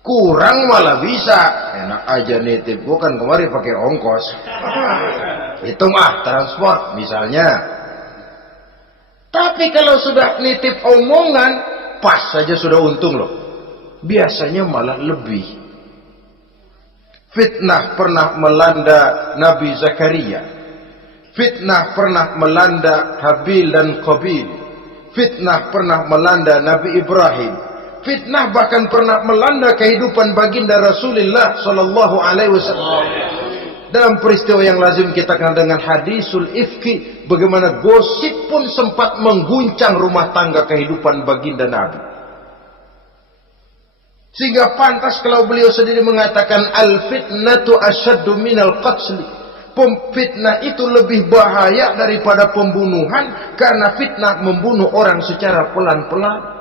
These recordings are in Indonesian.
Kurang malah bisa. Enak aja nitip, gua kan kemarin pakai ongkos. Hitung transport misalnya. Tapi kalau sudah nitip omongan, pas saja sudah untung loh. Biasanya malah lebih. Fitnah pernah melanda Nabi Zakaria. Fitnah pernah melanda Habil dan Qabil. Fitnah pernah melanda Nabi Ibrahim. Fitnah bahkan pernah melanda kehidupan baginda Rasulullah sallallahu alaihi wasallam. Dalam peristiwa yang lazim kita kenal dengan hadisul ifki, bagaimana gosip pun sempat mengguncang rumah tangga kehidupan baginda Nabi. Sehingga pantas kalau beliau sendiri mengatakan al-fitnatu asyaddu minal qatl. Fitnah itu lebih bahaya daripada pembunuhan, karena fitnah membunuh orang secara pelan-pelan.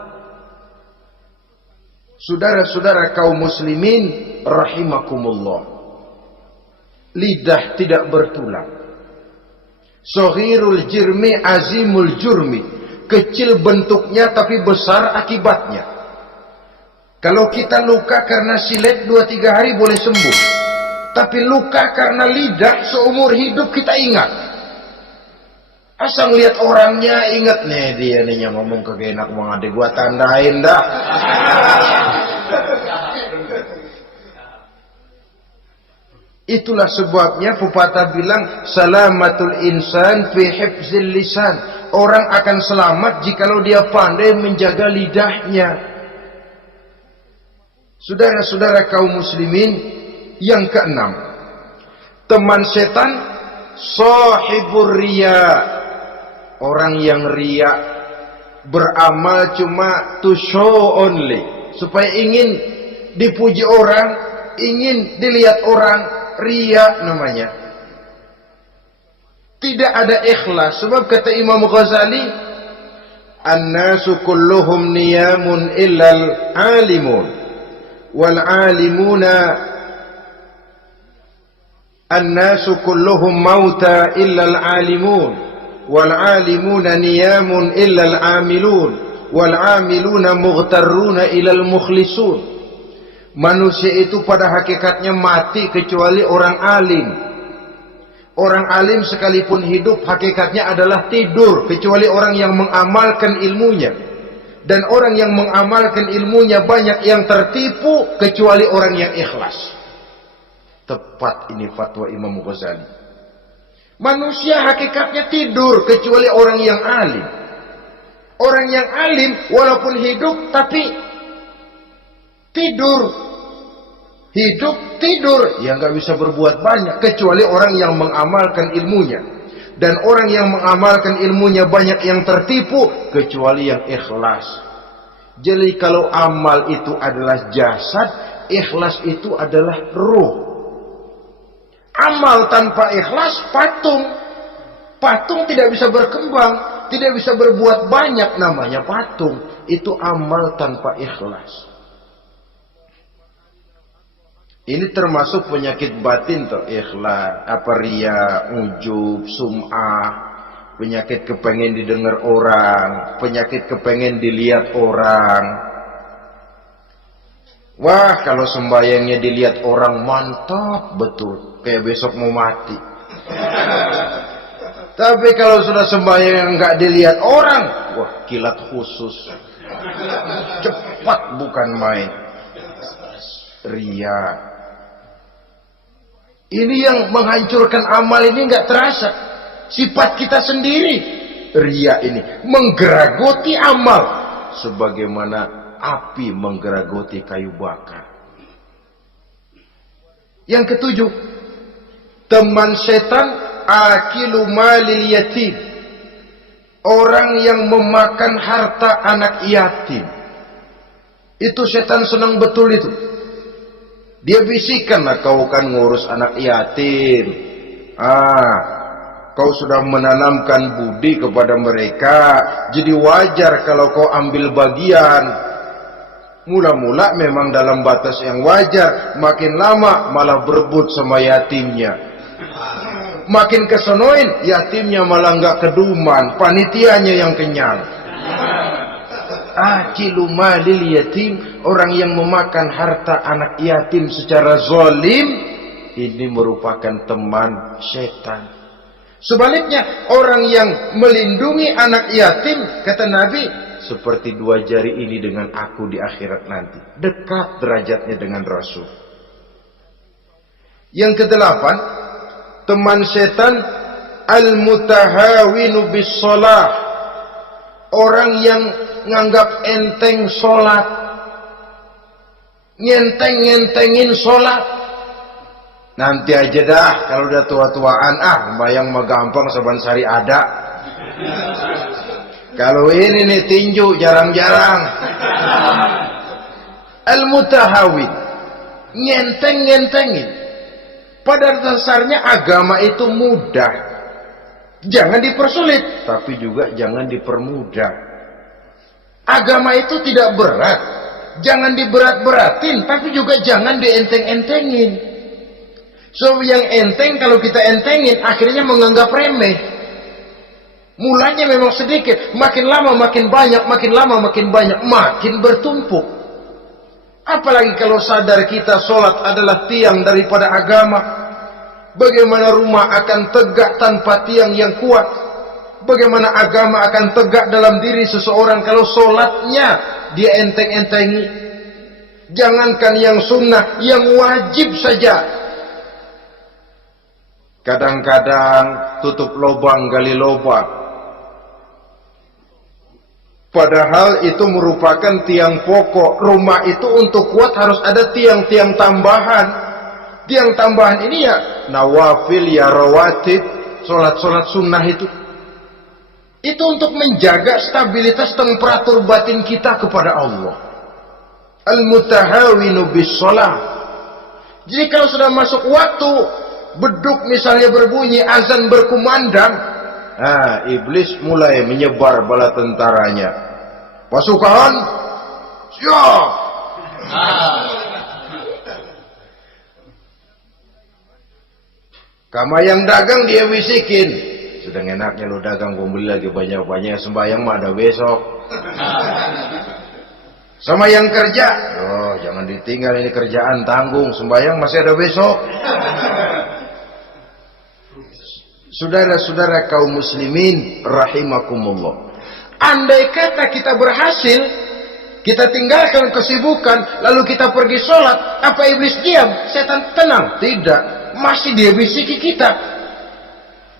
Saudara-saudara kaum muslimin rahimakumullah, lidah tidak bertulang. Shaghirul jirmi azimul jurmi, kecil bentuknya tapi besar akibatnya. Kalau kita luka karena silet 2-3 hari boleh sembuh, tapi luka karena lidah seumur hidup kita ingat. Asal lihat orangnya ingat nih, dia nih yang ngomong kagak enak, mau adek gua tandain dah. Itulah sebabnya pepatah bilang salamatul insan fi hifzil lisan. Orang akan selamat jikalau dia pandai menjaga lidahnya. Saudara-saudara kaum muslimin, yang keenam, teman setan sahibur riya. Orang yang riya, beramal cuma to show only, supaya ingin dipuji orang, ingin dilihat orang, riya namanya. Tidak ada ikhlas. Sebab kata Imam Ghazali, an-nasu kulluhum niyamun illal alimun, wal alimuna an-nasu kulluhum mauta illal alimun, wal alimuna niyamun illal amilun, wal amiluna mughtarruna ilal mukhlisun. Manusia itu pada hakikatnya mati kecuali orang alim. Orang alim sekalipun hidup hakikatnya adalah tidur, kecuali orang yang mengamalkan ilmunya. Dan orang yang mengamalkan ilmunya banyak yang tertipu, kecuali orang yang ikhlas. Tepat ini fatwa Imam Ghazali. Manusia hakikatnya tidur kecuali orang yang alim. Orang yang alim walaupun hidup tapi tidur. Hidup tidur, ya nggak bisa berbuat banyak kecuali orang yang mengamalkan ilmunya. Dan orang yang mengamalkan ilmunya banyak yang tertipu kecuali yang ikhlas. Jadi kalau amal itu adalah jasad, ikhlas itu adalah ruh. Amal tanpa ikhlas patung. Patung tidak bisa berkembang, tidak bisa berbuat banyak, namanya patung. Itu amal tanpa ikhlas. Ini termasuk penyakit batin toh, ikhlas, riya, ujub, sum'ah, penyakit kepengen didengar orang, penyakit kepengen dilihat orang. Wah, kalau sembayangnya dilihat orang mantap betul, kayak besok mau mati. Tapi kalau sudah sembahyang nggak dilihat orang, wah kilat khusus, cepat bukan main. Ria. Ini yang menghancurkan amal ini nggak terasa. Sifat kita sendiri, ria ini menggeragoti amal, sebagaimana api menggeragoti kayu bakar. Yang ketujuh, teman setan akilu malil yatim. Orang yang memakan harta anak yatim. Itu setan senang betul itu. Dia bisikan, lah kau kan ngurus anak yatim. Kau sudah menanamkan budi kepada mereka, jadi wajar kalau kau ambil bagian. Mula-mula memang dalam batas yang wajar, makin lama malah berebut sama yatimnya. Makin kesonoin, yatimnya malah nggak keduman, panitianya yang kenyang. akilu malil yatim, orang yang memakan harta anak yatim secara zalim, ini merupakan teman setan. Sebaliknya, orang yang melindungi anak yatim, kata Nabi, seperti dua jari ini dengan aku di akhirat nanti. Dekat derajatnya dengan Rasul. Yang kedelapan, teman setan al-mutahawinu bis shalah, orang yang nganggap enteng sholat, ngenteng-ngentengin sholat. Nanti aja dah, kalau udah tua-tuaan, bayang mah gampang, saban sari ada. Kalau ini nih tinju jarang-jarang. Al-mutahawin, ngenteng-ngentengin. Pada dasarnya agama itu mudah, jangan dipersulit, tapi juga jangan dipermudah. Agama itu tidak berat, jangan diberat-beratin, tapi juga jangan dienteng-entengin. So yang enteng kalau kita entengin akhirnya menganggap remeh. Mulanya memang sedikit, makin lama makin banyak, makin lama makin banyak, makin bertumpuk. Apalagi kalau sadar kita sholat adalah tiang daripada agama. Bagaimana rumah akan tegak tanpa tiang yang kuat? Bagaimana agama akan tegak dalam diri seseorang kalau sholatnya dia enteng-entengi? Jangankan yang sunnah, yang wajib saja. Kadang-kadang tutup lubang gali lubang. Padahal itu merupakan tiang pokok. Rumah itu untuk kuat harus ada tiang-tiang tambahan. Tiang tambahan ini ya nawafil, ya rawatib, sholat-sholat sunnah itu. Itu untuk menjaga stabilitas temperatur batin kita kepada Allah. Al-mutahawinu bis shalah. Jadi kalau sudah masuk waktu beduk misalnya berbunyi, azan berkumandang, iblis mulai menyebar bala tentaranya. Pasukan siap. Kama yang dagang dia bisikin, sudah enaknya lo dagang, gue beli lagi banyak-banyak, sembahyang mah ada besok. Sama yang kerja, jangan ditinggal, ini kerjaan tanggung, sembahyang masih ada besok. Saudara-saudara kaum muslimin rahimakumullah, andai kata kita berhasil, kita tinggalkan kesibukan, lalu kita pergi sholat, apa iblis diam? Setan tenang? Tidak, masih dia bisiki kita.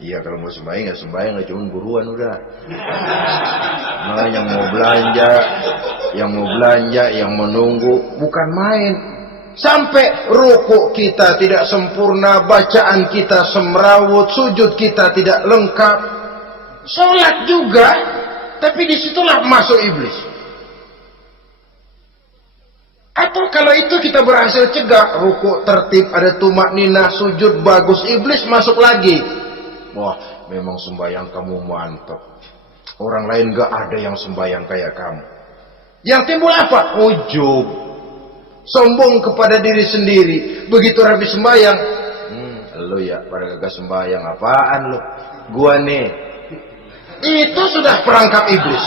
Iya, kalau mau sembahyang ya sembahyang, nggak cuma buruan udah. Nah, yang mau belanja, yang menunggu, bukan main. Sampai ruku kita tidak sempurna, bacaan kita semrawut, sujud kita tidak lengkap, sholat juga, tapi disitulah masuk iblis. Atau kalau itu kita berhasil cegah, ruku tertib, ada tumakninah, sujud bagus, iblis masuk lagi. Wah, memang sembahyang kamu mantap, orang lain gak ada yang sembahyang kayak kamu. Yang timbul apa? Ujub, sombong kepada diri sendiri. Begitu rapi sembahyang, lu ya pada kagak sembahyang, apaan lu? Gua nih. Itu sudah perangkap iblis.